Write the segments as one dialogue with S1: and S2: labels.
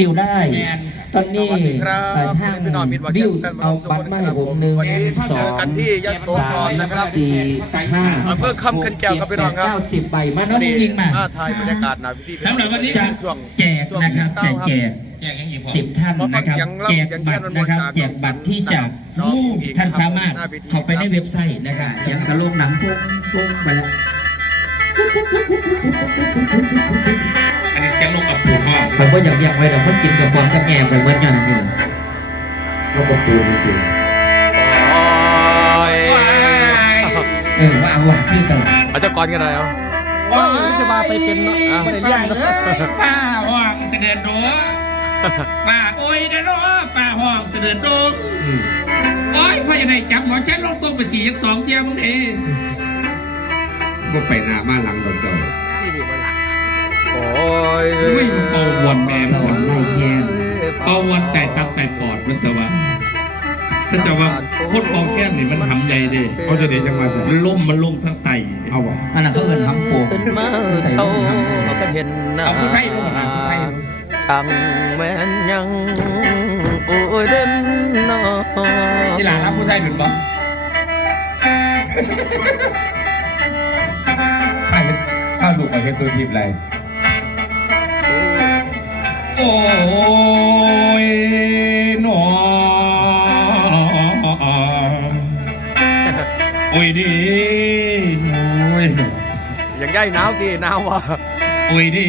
S1: บิวได้
S2: แมน
S1: ตอนนี้
S3: สวัสดีครับ
S1: เอ่อทาง
S3: พี่น้องมิตรวาเก
S1: บิว
S3: มกัน
S1: เอาบัตรมาให้ผมหนึ่ง
S3: วันนี้
S1: สอ
S3: เจองกันที่ยโสธรนะครับ
S1: สี่ห้า
S3: อำเภอคำเขื่อนแก้วครับพี่น้องครับ
S1: เก้าสิบใบมาน้องยิงมา
S3: หน้าไทยบรรยากาศหนาพิธี
S2: สำหรับวันนี้
S1: จะ
S3: ช่วง
S1: แจกนะครับจะแจก
S2: แจ้งยังอีกพอ
S1: สิบท่านนะครับแจกบัตรนะครับแจกบัตรที่จะรูปท่านสามารถเข้าไปในเว็บไซต์นะครับเสียงกระโหลกหนังปุ้งปุ้งไปแล้ว
S2: อันนี้เสียงนกกับปูห้อง
S1: คอยว่าอยากอยากไปแต่คนกินกับปอมกับแง่ไปเมื่อย้อนนั่นนี่แหละแล้วก็ปูนี่จริง
S3: โอ้ย
S1: เออว่าว่าคือกัน
S3: อาจจะก่อนกันเลยเอา
S2: ว้า
S3: จะมาไปเป็นเนาะอะไม่ได้เลี้ยงเนาะ
S2: ป้าห้องเสด็จดวป้าโอ้ยเด้อเนาะป้าห้องเสด็จดว
S1: อืม
S2: โอ้ยพ่อจะได้จับหมอฉันลงตัวไปสี่ยักสองเจียมึงเอง
S4: ก็ไปหน้ามาหลังดอกเจ้า
S3: โอ้ย
S2: อุ้ยมันเป่าวนแม่
S1: สอนไล่แค้น
S2: เป่าวนแต่ตับแต่ปอดมันแต่ว่าถ้าจะว่าคนเป่าแค่นนี่มันหำใหญ่เด้
S4: เขาจะเด็จังมาสั่น
S2: มันล่มมันล่มทั้งไต
S4: เอาบ่
S1: อันนั้นเขาเอินทำโปก
S3: เป็นมาเศร้าก็เห็นหน้า
S2: เอาผู้ไทยดูนะผู้ไทยดู
S3: ช่างแม่นยังโอ้ยเด่นเนาะ
S2: ที่หลานรับผู้ไทยเป็นบ่ถ้าเห็น ถ้าลูกขอเห็นตัวทีมอะไรโอ้ยหนอโอ้ยดีโอ้ยหนอ
S3: อย่างใหญ่หนาวดีหนาวว่ะ
S2: โอ้ยดี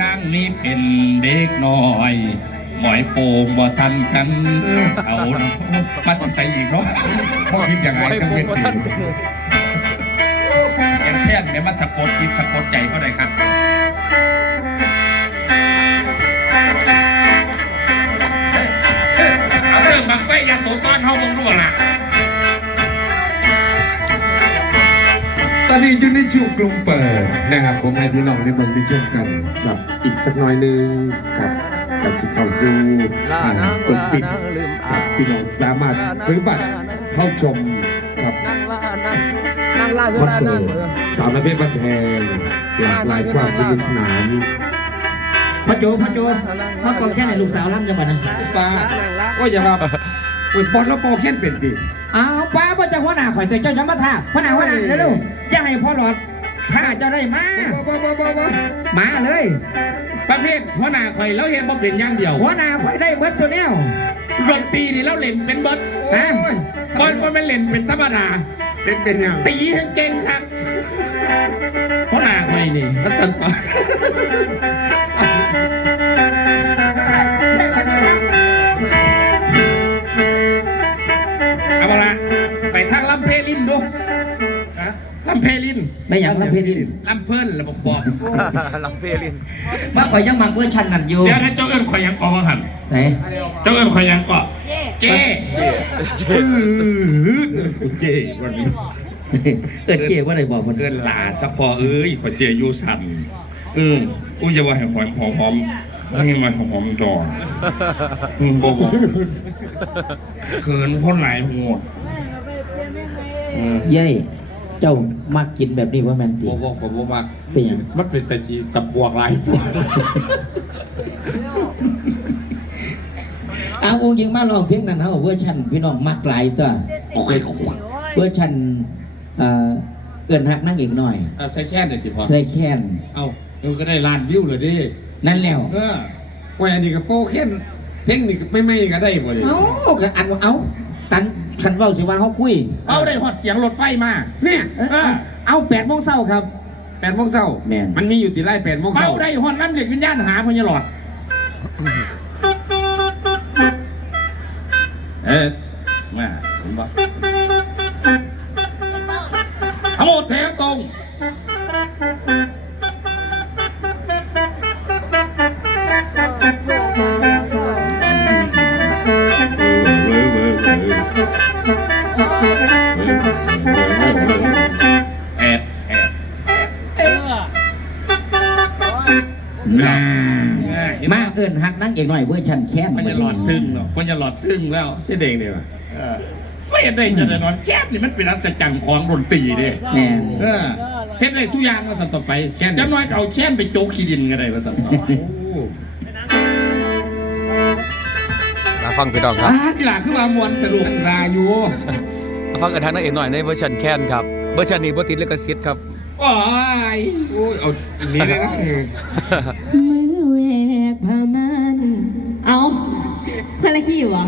S2: นางนี้เป็นเด็กน้อยหมอยโป่งบ่ทันกัน เอามาที่ใส่อีกเนาะพอคิดอย่างไร
S3: ไว้
S2: ก็
S3: ผม
S2: เป็น
S3: ว่า
S2: ดี
S3: ท่าน
S2: เสียงแค้นเนี่ยมันสะกดจิตสะกดใจเขาเลยครับเอาเรื่องบางไฟยาโสตอนห้องมึงรู้ป่ะล่ะ
S4: ตอนนี้อยู่ในช่วงกลุ่มเปิดนะครับผมให้พี่น้องได้เบิ่งได้ชมกันกับอีกสักหน่อยหนึงครับกับสิเข้าสู่
S3: ลา
S4: อ่า
S3: นัง
S4: กลุ่ม
S3: ลา
S4: ปิด
S3: นังลืม
S4: ค
S3: อา
S4: รับพี่น้องสามารถซื้อบัตรเข้าชมกับ
S3: นั่งลานั่งนั่งลา
S4: คอนเสิร์ตสาวน้ำเพชรบันแพงหลากหลายความสนุกสนาน
S1: พ่อโจพ่อโจพ่อโปกแค่ไหนลูกสาวร่ำจังหวัดนะ
S4: ป้าก็อย่ามาอวยพรแล้วโปรแค้นเป็นดิ
S1: อ้าวป้าพ่อจะหัวหน้าข่อยแต่เจ้าจะมาท่าหัวหน้าหัวหน้าเร็วๆอย่าให้พ่อหลอดถ้าเจ้าได้มา
S4: บ่บ่บ่บ่
S1: มาเลย
S2: ประเภทหัวหน้าข่อยแล้วเห็นบ่เป็นอย่างเดียว
S1: หัวหน้าข่อยได้เบิร์ดโซเนล
S2: ดนตรีนี่แล้วเล่นเป็นเบิร์ด
S1: ฮะ
S2: บอลมันไม่เล่นเป็นธรรมดา
S4: เป็นเป็นยัง
S2: ตีให้เก่งครับหัวหน้าข่อยนี่รัศนต่อเอาบ่ละไปทางลำเพลินดูฮะลำเพลิน
S1: ได้อย่างลำเพลิน
S2: ลำเพิ่นระบบบอก
S3: ลำเพลิน
S1: มาข่อยยังมังเพื่อชันนั่นอยู่
S2: เดี๋ยวถ้าเจ้าเอิญข่อยยังกอหัน
S1: ไหน
S2: เจ้าเอิญข่อยยังเกาะ เจ๊
S3: เจ๊เจ๊
S4: เจ้วันนี้
S1: เอิดเกี่ยวว่าได้บอกมัน
S2: เอิญหลาสักพอเอ้ยข่อยเสียอยู่สั่นเอออุ้ยจะว่าให้หอมหอมหอมแล้วยังมาหอมหอมดอกอืมบอกบอกเขินคนไหนหมด
S1: เย้ยเจ้ามักกินแบบนี้ว่าแมนติ
S4: บอกบอกบอกว่า
S1: เป็นหยัง
S4: มันเป็นตะชีตับบวกหลายพวก
S1: เอาองค์ยิงมาลองเพลงนั้นเฮาเวอร์ชันพี่น้องมักหลายตัวเวอร์ชันเอ่อเอิ้นฮักนั่งอีกหน่อย
S4: เอาใส่แค่ไหนติพอ
S1: เคยแค้น
S4: เอาเราก็ได้ล้านวิวเลยดิ
S1: นั่นแล้ว
S4: เออว่าอันนี้ก็โป้แค่นเพลงนี่ก็ไม่ไม่ก็ได้บ่ดิ
S1: เอ้าก็อันเอาตันคันเว้าสิว่าเฮาคุย
S2: เอาได้หอดเสียงรถไฟมา
S4: เนี่ย
S1: เอ้ยเอาเอา8โมงเช้าครับ
S4: แปดโมงเช้า
S1: แม่น
S4: มันมีอยู่ที่ไร่แปดโมง
S2: เอา
S4: เช้า
S2: ได้หอดน้ำเหล็กวิญญาณหาพญาหลอด แอบแอบ
S1: น่ามาเอิ้นฮักนั่งอีกหน่อยเวอร์ชันแค้น
S2: พญาหลอดทึ่งเนาะพญาหลอดทึ่งแล้ว
S4: ที่เด็กเนี่ยวะ
S2: เออไม่เห็นได้จะได้นอนแจ๊บนี่มันเป็นอัศจรรย์ของดนตรีเด้
S1: แม่น
S2: เออเฮ็ดได้ทุกอย่างมาต่อไปจะน้อยก็เอาแช่นไปโจกขี้ดินก็ได้มาต่อไป
S4: โอ้
S3: ฟังพี่น้องครับ
S4: อ่าอีหล่าคือว่ามวนตะลุกันราอยู่
S3: ฟังกันทางนักเอกหน่อยในเวอร์ชันแคนครับเวอร์ชันนี้บ่ติดลิขสิทธิ์ครับ
S4: โอ้ยโอ้ยเอาอันนี้เลยนะ
S5: มือแหวกผ้ามันเอาคนละขี้วะ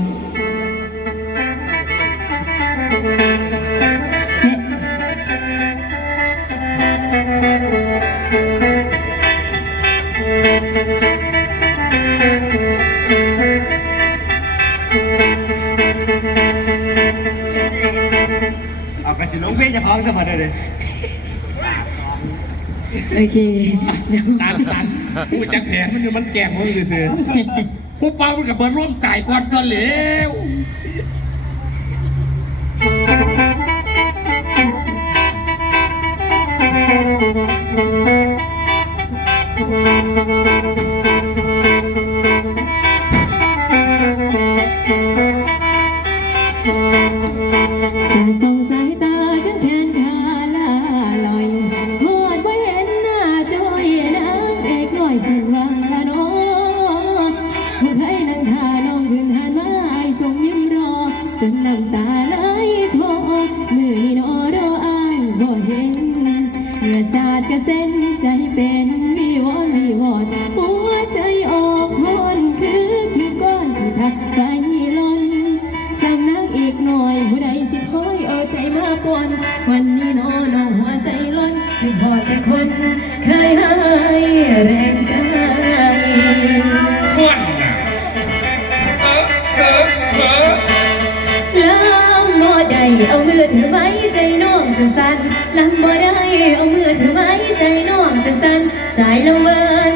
S5: เค
S6: เดี๋
S5: ยว
S4: ตันตันพูดจักแผนมันอยู่มันแกล้งมันอยู่ซื่อผู้เป่ามันกับเบิร์ร่วมไก่ก่อนก็เหลว
S5: จนน้ำตาไหลคลมือนี่นอรออายบ่เห็นเมื่อสาดกระเซ็นใจเป็นวิวอนวิวอนหัวใจออกฮอนคือคือก้อนคือทักไฟล้นสั่งนักอีกหน่อยผู้ใดสิคอยเอาใจมาปนวันนี้นอน้องหัวใจล้นให้พอแต่คน เอามือถือไม้ใจน้องจะสั่นลำบ่ได้เอามือถือไม้ใจน้องจะสั่นสายลงเวิน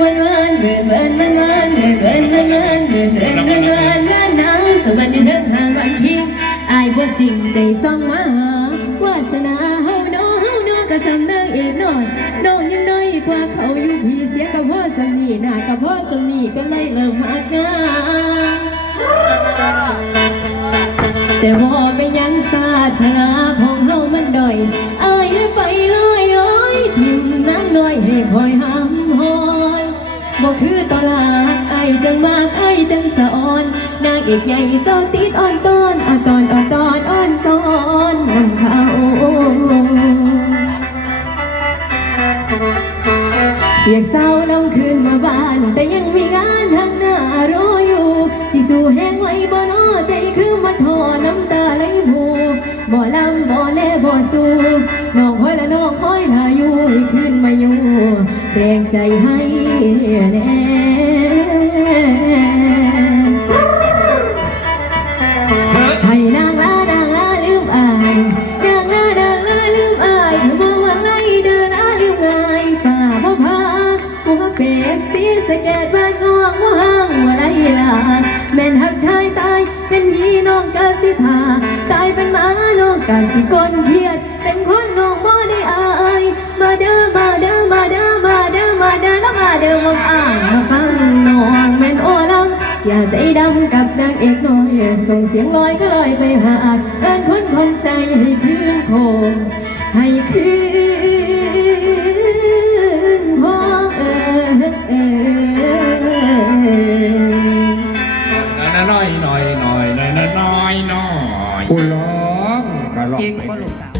S5: วันวันเวินเวินวันวันเวินเวินวันวันเวินเวินวันวันวันหนาวสวรรค์เดินหางวันทิ้งอายบ่สิ่งใจส่องมาหาวาสนาเฮาน้องเฮาน้องก็สำนักอีกน่อยน้องยังน้อยกว่าเขาอยู่พี่เสียกับพ่อสำนีหน้ากับพ่อสำนีก็เลยเริ่มหักงาน แต่ว่าไปยังศาสตร์พลาของเฮามันด้อยอายเลยไปลอยลอยทิมน้ำน้อยให้คอยห้ำหอนบ่คือตลาดไอจังมากไอจังสะออน นางเอกใหญ่เจ้าติดอ่อนตอนอ่อนตอนอ่อนตอนอ่อนซ้อนนำเขาเรียกเศร้านำคืนมาบ้าน แต่ยังมีงานทางหน้ารออยู่สิสู่แห้งไว้บ่นอใจคือ บ่ลำบ่แลบ่สู้น้องคอยละน้องคอยท่าอยู่ให้ขึ้นมาอยู่ แรงใจให้แน่ให้นางลานางลาลืมอายนางลานางลาลืมอายเธอมองว่าไงเดินลาลืมง่ายป่าบ่พาหัวเป็ดสีสะเกดบ้านนอกว่าห้างว่าไรลาแม่นหัก อีดำกับนางเอกน้อยส่งเสียงลอยก็ลอยไปหาเอินคนคนใจให้คืนโคงให้คืนพองเอิน้อยน้อยน้อยน้อยน้อยน้อยผู้ร้องก็ร้องไป